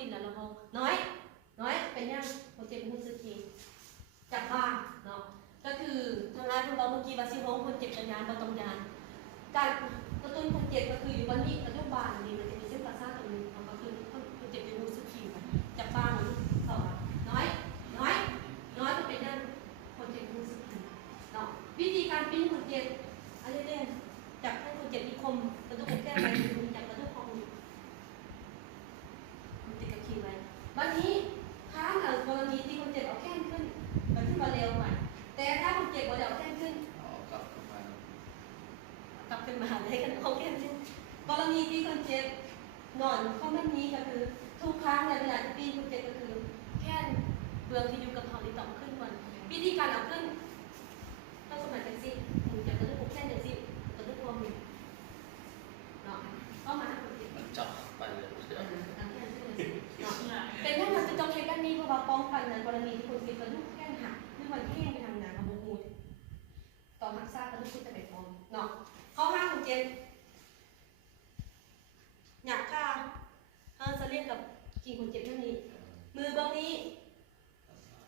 ดินแล้วเราน้อยเป็นยังคนเจ็บเป็นคนสึกทีจากบ้านเนาะก็คือทางร้านของเราเมื่อกี้ว่าซิโฮงคนเจ็บกันยานบนตรงยานการกระตุ้นคนเจ็บก็คืออยู่วันนี้กระตุ้นบ้านนี่มันจะมีเส้นประสาทตรงนี้เอากระตุ้นคนเจ็บเป็นคนสึกทีจากบ้านต่อน้อยก็เป็นยังคนเจ็บเป็นคนสึกทีเนาะวิธีการปิ้นคนเจ็บอะไรเนี่ยจากให้คนเจ็บมีคมกระตุ้นแก้ไปจากกระตุ้นของติดกับคิวไว้วันนี้ถ้ากรณีที่คนเจ็บเอาแข้งขึ้นมันขึ้นมาเร็วหน่อยแต่ถ้าคนเจ็บเอาแข้งขึ้นกลับขึ้นมาเลยกันเอาแข้งขึ้นกรณีที่คนเจ็บนอนเขาไม่มีก็คือทุกครั้งในเวลาที่ปีนคนเจ็บก็คือแค่เบื้องที่อยู่กับเขาที่ต่ำขึ้นก่อนวิธีการเอาขึ้นต้องสมัยจังสิหนูจะกระตุ้นแค่จังสิกระตุ้นความหนึ่งเนาะก็มาคนเจ็บมันจับไปเลยเป็นแค่มันจะต้องใช้กันนี้เพราะว่าป้องกันในกรณีที่คนเจ็บกระดูกแข้งหักหรือวันแข้งไปทำงานกับมูดต่อหักซ่ากระดูกจะไปพร้อมเนาะข้อห้าคนเจ็บอยากฆ่าจะเรียกกับกี่คนเจ็บเท่านี้มือบางนี้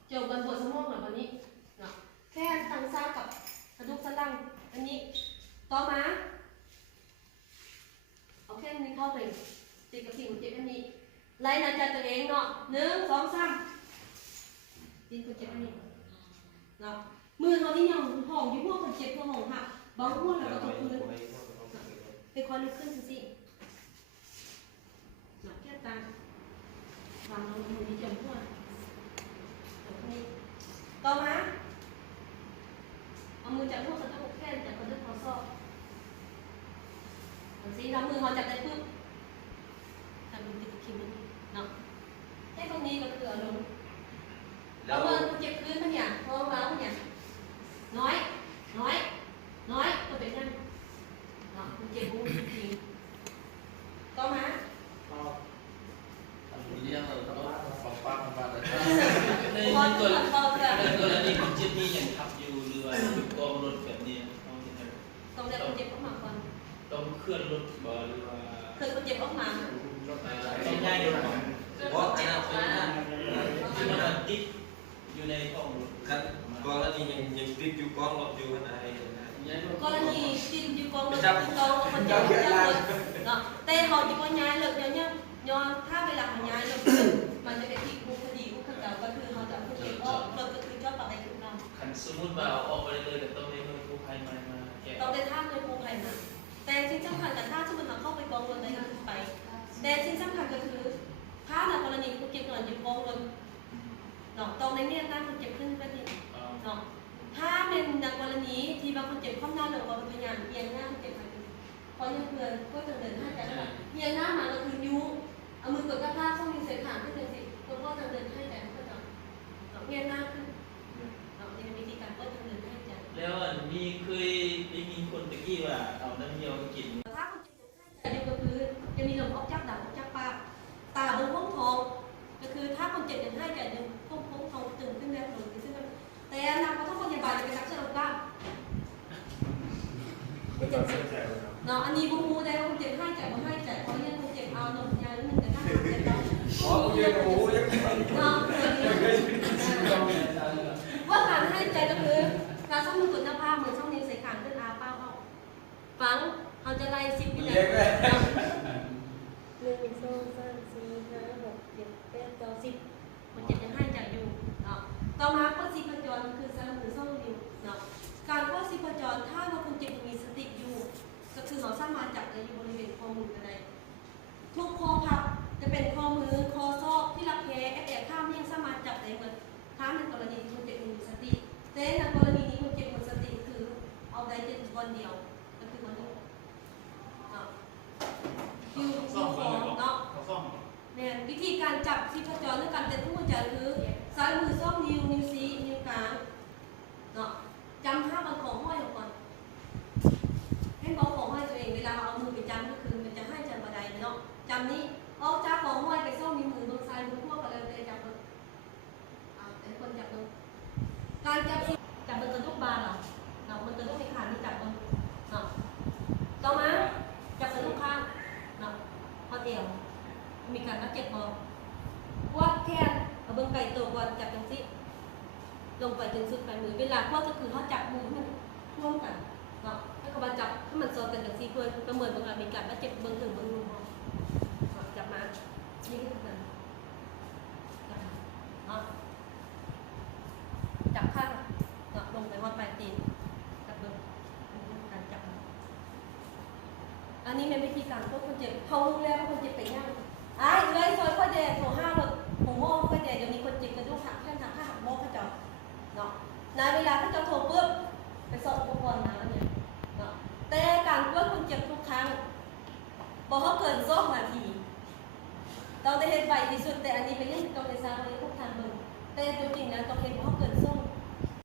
เกี่ยวกันปวดสมองหน่อยวันนี้เนาะแค่ตั้งซ่ากับกระดูกสันหลังอันนี้ต่อมาเอาแค่นี้เข้าไปติดกับกี่คนเจ็บอันนี้ไล่นาจากตัวเองเนาะ1 2 3ตีนคนเจ็บอันนี้เนาะมือเขาที่ยังห่องอยู่พวกคนเจ็บพวกห่องหักบางพวกเราก็ตกพื้นไปคอยลุกขึ้นสิเนาะแก้ตังวางลงมือที่จมหัวต่อมาเอามือจับพวกกระดูกแขนจากกระดูกคอศอกสิน้ำมือเขาจับได้ปุ๊บทำเป็นติดคิ้วเนาะแค่ตรงนี้ก็คืออารมณ์เอาเงินคนเจ็บพื้นทั้งอย่างพอมาทั้งอย่างน้อยก็เป็นนั่นเนาะคนเจ็บบุ้งจริงต่อมาเรียกเราต้องฟังเลยในกรณีคนเจ็บนี่ยังขับอยู่หรือว่าอยู่กองรถแบบนี้ต้องได้คนเจ็บออกมาก่อนต้องเคลื่อนรถบ่หรือว่าเคลื่อนคนเจ็บออกมาต้องย้ายรถก่อนเพราะอันนั้นที่มันติดอยู่ในกองรถกรณียังติดอยู่กองรถอยู่ไหนกรณีติดอยู่กองรถกองคนเจ็บเนาะแต่họ chỉ cóย้ายรถเนี่ยย้อนถ้าเวลาย้ายรถมันจะเป็นที่คุกคดีคุกเก่าก็คือเขาจะคุกเก็บออกรถก็คือเจ้าปักในคุกเราสมมติว่าเอาออกไปเลยแต่ต้องให้หน่วยกู้ภัยมาแก้ต้องได้ท่าหน่วยกู้ภัยมาแต่สิ่งสำคัญแต่ถ้าสมมติเราเข้าไปกองรถในการไปแต่สิ่งสำคัญก็คือถ้าในกรณีคุกเก็บเงินอยู่กองรถเนาะตรงในเนี่ยนั่นคุกเก็บขึ้นไปนี่เนาะถ้าเป็นในกรณีที่บางคนเจ็บข้างหน้าหรือว่าเป็นพยานเอียงหน้าคุกเก็บไปเพราะยังเพื่อนก็จะเดินให้แต่เอียงหน้ามาก็คือยูเอามือกดกระทาช่องยูเส้นผ่านขึ้นเลยสิตัวก็จะเดินให้แต่ก็จะเอียงหน้าขึ้นเราจะมีวิธีการก็จะเดินให้แต่แล้วมีเคยได้ยินคนตะกี้ว่าเอาน้ำเยี่ยวกินถ้าคนเจ็บให้แต่อยู่กับพื้นจะมีลมออกจากดั่งออกจากปากตาบนห้องทองก็คือถ้าคนเจ็บยังให้แต่ยังห้องทองตื่นขึ้นแล้วหรือซึ่งแต่นำเขาต้องพยาบาลจะไปรักษาโรคกล้ามเนาะอันนี้บูมูได้คนเจ็บให้แต่ไม่ให้แต่เพราะยังคนเจ็บเอานมยาหนึ่งแต่ถ้าคนเจ็บเราเนาะว่าการให้ใจก็คือการซ่อมมือกดหน้าผ้าเหมือนช่องนิ้วใส่ขางขึ้นอาป้าเอาฟังเขาจะไล่10 วินาที1 2 3 4 5 6 7 8 9 10คนเจ็บยังให้ใจอยู่เนาะต่อมาข้อชีพจรคือสารมือซ่องนิ้วเนาะการข้อชีพจรถ้าเราคนเจ็บมีสติอยู่ก็คือเขาสามารถจับได้อยู่บริเวณข้อมือก็ได้ทุกข้อพับจะเป็นข้อมือข้อศอกที่รับแผลแอบข้ามยังสามารถจับได้เหมือนถ้าในกรณีคนเจ็บมีสติแต่ในกรณีนี้คนเจ็บหมดสติคือเอาได้เจ็บวันเดียวก็คือวันนี้อยู่ของเนาะเนี่ยวิธีการจับชีพจรหรือการเต้นทุกหัวใจคือซ้ายมือซ่อมนิ้วชี้นิ้วกลางเนาะจำท่าบางของห้อยออกก่อนให้บอกของห้อยตัวเองเวลาเอามือไปจำก็คือมันจะให้จันบันไดเนาะจำนี้เอาจ้าของห้อยไปซ่อมนิ้วมือบนซ้ายมือพวกอะไรเลยจับเลยแต่คนจับเลยการจับมันกระดูกบาเหรอเนาะมันกระดูกในขานี่จับมันเนาะต่อมาจับกระดูกข้างเนาะพอเดี่ยวมีการนัดเจ็บบอ การพวกก็คือเขาจับมือให้มันร่วมกันเนาะแล้วก็มาจับให้มันโซนกันอย่างซีเพื่อประเมินบางการมีการบาดเจ็บเบื้องถึงเบื้องลงจับมานี่คือกันจับข้างลงไปวัดปลายตีนจับเบื้องการจับอันนี้เป็นวิธีการพวกคนเจ็บเขารู้แล้วว่าคนเจ็บไปย่างเลยซอยพ่อเจโถ5 รถผมโม่พ่อเจเดี๋ยวนี้คนเจ็บกระดูกหักแข้งหักขาหักโม่เขาเจ้าเนาะในเวลาเขาเจ้าโทรปุ๊บไปสอบอุปกรณ์มาเนี่ยเนาะแต่การเพื่อคนเจ็บทุกครั้งบอกเขาเกิน2 นาทีต้องได้เห็นไวที่สุดแต่อันนี้เป็นเรื่องต้องไปสร้างเลยทุกทางเบิ่งแต่จริงๆแล้วต้องเห็นว่าเขาเ